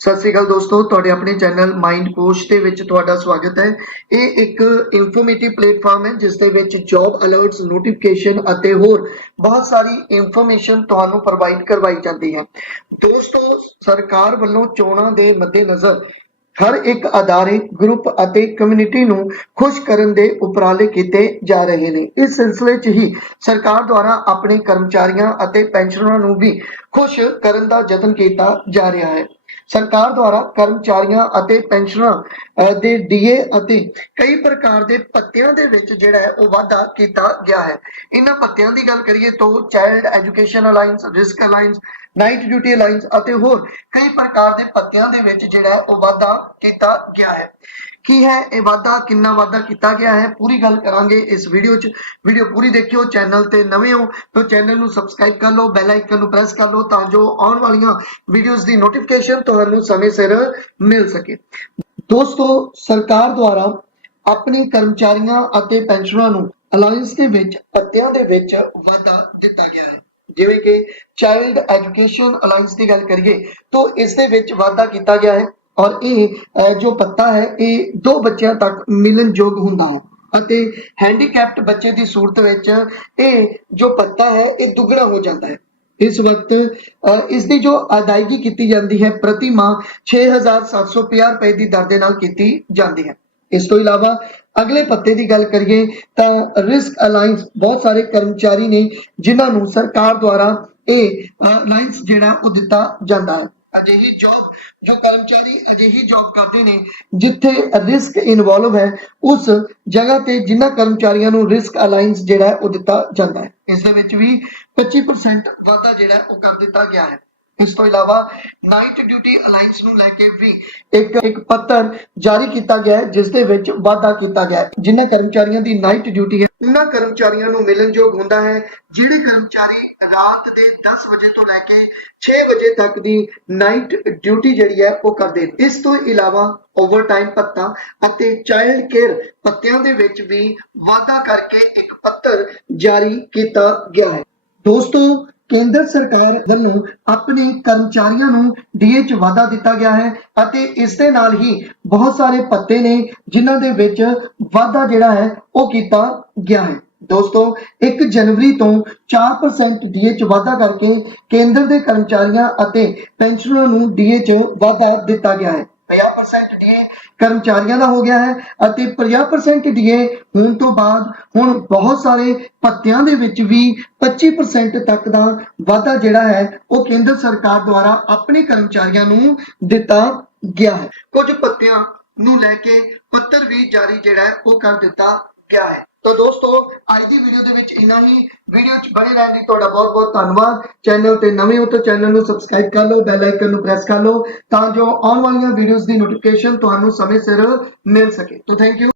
ਸਤਿ ਸ੍ਰੀ ਅਕਾਲ ਦੋਸਤੋ, ਤੁਹਾਡੇ ਆਪਣੇ ਚੈਨਲ ਮਾਈਂਡ ਕੋਸ਼ ਦੇ ਵਿੱਚ ਤੁਹਾਡਾ ਸਵਾਗਤ ਹੈ। ਇਹ ਇੱਕ ਇਨਫੋਰਮੇਟਿਵ ਪਲੇਟਫਾਰਮ ਹੈ, ਜਿਸ ਦੇ ਵਿੱਚ ਜੌਬ ਅਲਰਟਸ ਨੋਟੀਫਿਕੇਸ਼ਨ ਅਤੇ ਹੋਰ ਬਹੁਤ ਸਾਰੀ ਇਨਫੋਰਮੇਸ਼ਨ ਤੁਹਾਨੂੰ ਪ੍ਰੋਵਾਈਡ ਕਰਵਾਈ ਜਾਂਦੀ ਹੈ। ਦੋਸਤੋ, ਸਰਕਾਰ ਵੱਲੋਂ ਚੋਣਾਂ ਦੇ ਮੱਦੇਨਜ਼ਰ ਹਰ ਇੱਕ ਅਦਾਰੇ ਗਰੁੱਪ ਅਤੇ ਕਮਿਊਨਿਟੀ ਨੂੰ ਖੁਸ਼ ਕਰਨ ਦੇ ਉਪਰਾਲੇ ਕੀਤੇ ਜਾ ਰਹੇ ਨੇ। ਇਸ ਸਿਲਸਿਲੇ 'ਚ ਹੀ ਸਰਕਾਰ ਦੁਆਰਾ ਆਪਣੇ ਕਰਮਚਾਰੀਆਂ ਅਤੇ ਪੈਨਸ਼ਨਰਾਂ ਨੂੰ ਵੀ ਖੁਸ਼ ਕਰਨ ਦਾ ਯਤਨ ਕੀਤਾ ਜਾ ਰਿਹਾ ਹੈ। ਸਰਕਾਰ ਦੁਆਰਾ ਕਰਮਚਾਰੀਆਂ ਅਤੇ ਪੈਨਸ਼ਨਰਾਂ ਦੇ ਡੀਏ ਅਤੇ ਕਈ ਪ੍ਰਕਾਰ ਦੇ ਪੱਤਿਆਂ ਦੇ ਵਿੱਚ ਜਿਹੜਾ ਹੈ, ਉਹ ਵਾਧਾ ਕੀਤਾ ਗਿਆ ਹੈ। ਇਹਨਾਂ ਪੱਤਿਆਂ ਦੀ ਗੱਲ ਕਰੀਏ ਤਾਂ child education alliance risk alliance night duty alliance ਅਤੇ ਹੋਰ ਕਈ ਪ੍ਰਕਾਰ ਦੇ ਪੱਤਿਆਂ ਦੇ ਵਿੱਚ ਜਿਹੜਾ ਹੈ, ਉਹ ਵਾਧਾ ਕੀਤਾ ਗਿਆ ਹੈ। ਕੀ ਹੈ? ਇਹ ਵਾਧਾ ਕਿੰਨਾ ਵਾਧਾ ਕੀਤਾ ਗਿਆ ਹੈ? ਪੂਰੀ ਗੱਲ ਕਰਾਂਗੇ ਇਸ ਵੀਡੀਓ 'ਚ। ਵੀਡੀਓ ਪੂਰੀ ਦੇਖਿਓ ਚੈਨਲ ਤੇ ਨਵੇਂ ਹੋ ਤਾਂ ਚੈਨਲ ਨੂੰ ਸਬਸਕ੍ਰਾਈਬ ਕਰ ਲਓ ਬੈਲ ਆਈਕਨ ਨੂੰ ਪ੍ਰੈਸ ਕਰ ਲਓ ਤਾਂ ਜੋ ਆਉਣ ਵਾਲੀਆਂ ਵੀਡੀਓਜ਼ ਦੀ ਨੋਟੀਫਿਕੇਸ਼ਨ ਤੁਹਾਨੂੰ ਸਮੇਂ ਸਿਰ ਮਿਲ ਸਕੇ। ਦੋਸਤੋ, ਸਰਕਾਰ ਦੁਆਰਾ ਆਪਣੇ ਕਰਮਚਾਰੀਆਂ ਅਤੇ ਪੈਨਸ਼ਨਰਾਂ ਨੂੰ ਅਲਾਇੰਸ ਦੇ ਵਿੱਚ ਭੱਤਿਆਂ ਦੇ ਵਿੱਚ ਵਾਧਾ ਦਿੱਤਾ ਗਿਆ ਹੈ। ਜਿਵੇਂ ਕਿ ਚਾਈਲਡ ਐਜੂਕੇਸ਼ਨ ਅਲਾਇੰਸ ਦੀ ਗੱਲ ਕਰੀਏ, ਤਾਂ ਇਸ ਦੇ ਵਿੱਚ ਵਾਧਾ ਕੀਤਾ ਗਿਆ ਹੈ। ਔਰ ਇਹ ਜੋ ਪੱਤਾ ਹੈ ਇਹ ਦੋ ਬੱਚਿਆਂ ਤੱਕ ਮਿਲਣਯੋਗ ਹੁੰਦਾ ਹੈ। ਅਤੇ ਹੈਂਡੀਕੈਪਟ ਬੱਚੇ ਦੀ ਸੂਰਤ ਵਿੱਚ ਇਹ ਜੋ ਪੱਤਾ ਹੈ ਇਹ ਦੁੱਗਣਾ ਹੋ ਜਾਂਦਾ ਹੈ। ਇਸ ਵਕਤ ਅ, ਇਸ ਦੀ ਜੋ ਅਦਾਇਗੀ ਕੀਤੀ ਜਾਂਦੀ ਹੈ ਪ੍ਰਤੀ ਮਾਹ 6750 ਰੁਪਏ ਦੀ ਦਰ ਦੇ ਨਾਲ ਕੀਤੀ ਜਾਂਦੀ ਹੈ। ਇਸ ਤੋਂ ਇਲਾਵਾ ਅਗਲੇ ਪੱਤੇ ਦੀ ਗੱਲ ਕਰੀਏ ਤਾਂ ਰਿਸਕ ਅਲਾਈਅੰਸ ਬਹੁਤ ਸਾਰੇ ਕਰਮਚਾਰੀ ਨੇ ਜਿਨ੍ਹਾਂ ਨੂੰ ਸਰਕਾਰ ਦੁਆਰਾ ਇਹ ਅਲਾਈਅੰਸ ਜਿਹੜਾ ਉਹ ਦਿੱਤਾ ਜਾਂਦਾ ਹੈ। ਅਜਿਹੀ ਜੌਬ ਜੋ ਕਰਮਚਾਰੀ ਅਜਿਹੀ ਜੌਬ ਕਰਦੇ ਨੇ, ਜਿੱਥੇ ਰਿਸਕ ਇਨਵੋਲਵ ਹੈ, ਉਸ ਜਗ੍ਹਾ ਤੇ ਜਿਨ੍ਹਾਂ ਕਰਮਚਾਰੀਆਂ ਨੂੰ ਰਿਸਕ ਅਲਾਈਅੰਸ ਜਿਹੜਾ ਉਹ ਦਿੱਤਾ ਜਾਂਦਾ ਹੈ। ਇਸ ਦੇ ਵਿੱਚ ਵੀ 25% ਵਾਧਾ ਜਿਹੜਾ ਉਹ ਕਰ ਦਿੱਤਾ ਗਿਆ ਹੈ। ਇਸ ਤੋਂ ਇਲਾਵਾ ਨਾਈਟ ਡਿਊਟੀ ਅਲਾਈਅੰਸ ਨੂੰ ਲੈ ਕੇ ਵੀ ਇੱਕ ਇੱਕ ਪੱਤਰ ਜਾਰੀ ਕੀਤਾ ਗਿਆ ਹੈ, ਜਿਸ ਦੇ ਵਿੱਚ ਵਾਧਾ ਕੀਤਾ ਗਿਆ ਹੈ। ਜਿਨ੍ਹਾਂ ਕਰਮਚਾਰੀਆਂ ਦੀ ਨਾਈਟ ਡਿਊਟੀ ਹੈ, ਉਹਨਾਂ ਕਰਮਚਾਰੀਆਂ ਨੂੰ ਮਿਲਣਯੋਗ ਹੁੰਦਾ ਹੈ, ਜਿਹੜੇ ਕਰਮਚਾਰੀ ਰਾਤ ਦੇ 10 ਵਜੇ ਤੋਂ ਲੈ ਕੇ 6 ਵਜੇ ਤੱਕ ਦੀ ਨਾਈਟ ਡਿਊਟੀ ਜਿਹੜੀ ਹੈ, ਉਹ ਕਰਦੇ ਇਸ ਤੋਂ ਇਲਾਵਾ ਓਵਰਟਾਈਮ ਪੱਤਾ ਅਤੇ ਚਾਈਲਡ ਕੇਅਰ ਪੱਤਿਆਂ ਦੇ ਵਿੱਚ ਵੀ ਵਾਧਾ ਕਰਕੇ ਇੱਕ ਪੱਤਰ ਜਾਰੀ ਕੀਤਾ ਗਿਆ ਹੈ। ਦੋਸਤੋ ਕੇਂਦਰ ਸਰਕਾਰ ਵੱਲੋਂ ਆਪਣੇ ਕਰਮਚਾਰੀਆਂ ਨੂੰ ਡੀਏ ਚ ਵਾਧਾ ਦਿੱਤਾ ਗਿਆ ਹੈ ਅਤੇ ਇਸ ਦੇ ਨਾਲ ਹੀ ਬਹੁਤ ਸਾਰੇ ਪੱਤੇ ਨੇ ਜਿਨ੍ਹਾਂ ਦੇ ਵਿੱਚ ਵਾਧਾ ਜਿਹੜਾ ਹੈ ਉਹ ਕੀਤਾ ਗਿਆ ਹੈ। ਦੋਸਤੋ 1 ਜਨਵਰੀ ਤੋਂ 4% ਡੀਏ ਚ ਵਾਧਾ ਕਰਕੇ ਕੇਂਦਰ ਦੇ ਕਰਮਚਾਰੀਆਂ ਅਤੇ ਪੈਨਸ਼ਨਰਾਂ ਨੂੰ ਡੀਏ ਚ ਵਾਧਾ ਦਿੱਤਾ ਗਿਆ ਹੈ। 50% ਡੀਏ ਕਰਮਚਾਰੀਆਂ ਦਾ ਹੋ ਗਿਆ ਹੈ ਅਤੇ 50% ਡੀਏ ਹੋਣ ਤੋਂ ਬਾਅਦ ਹੁਣ ਬਹੁਤ ਸਾਰੇ ਪੱਤਿਆਂ ਦੇ ਵਿੱਚ ਵੀ 25% ਤੱਕ ਦਾ ਵਾਧਾ ਜਿਹੜਾ ਹੈ ਉਹ ਕੇਂਦਰ ਸਰਕਾਰ ਦੁਆਰਾ ਆਪਣੇ ਕਰਮਚਾਰੀਆਂ ਨੂੰ ਦਿੱਤਾ ਗਿਆ ਹੈ। ਕੁਝ ਪੱਤਿਆਂ ਨੂੰ ਲੈ ਕੇ ਪੱਤਰ ਵੀ ਜਾਰੀ ਜਿਹੜਾ ਹੈ ਉਹ ਕਰ ਦਿੱਤਾ ਗਿਆ ਹੈ। ਤਾਂ ਦੋਸਤੋ, ਅੱਜ ਦੀ ਵੀਡੀਓ ਦੇ ਵਿੱਚ ਇਨਾ ਹੀ। ਵੀਡੀਓ 'ਚ ਬਣੇ ਰਹਿਣ ਲਈ ਤੁਹਾਡਾ ਬਹੁਤ ਬਹੁਤ ਧੰਨਵਾਦ। ਚੈਨਲ ਤੇ ਨਵੇਂ ਹੋ ਤਾਂ ਚੈਨਲ ਨੂੰ ਸਬਸਕ੍ਰਾਈਬ ਕਰ ਲਓ ਬੈਲ ਆਈਕਨ ਨੂੰ ਪ੍ਰੈਸ ਕਰ ਲਓ, ਤਾਂ ਜੋ ਆਉਣ ਵਾਲੀਆਂ ਵੀਡੀਓਜ਼ ਦੀ ਨੋਟੀਫਿਕੇਸ਼ਨ ਤੁਹਾਨੂੰ ਸਮੇਂ ਸਿਰ ਮਿਲ ਸਕੇ। ਤਾਂ ਥੈਂਕ ਯੂ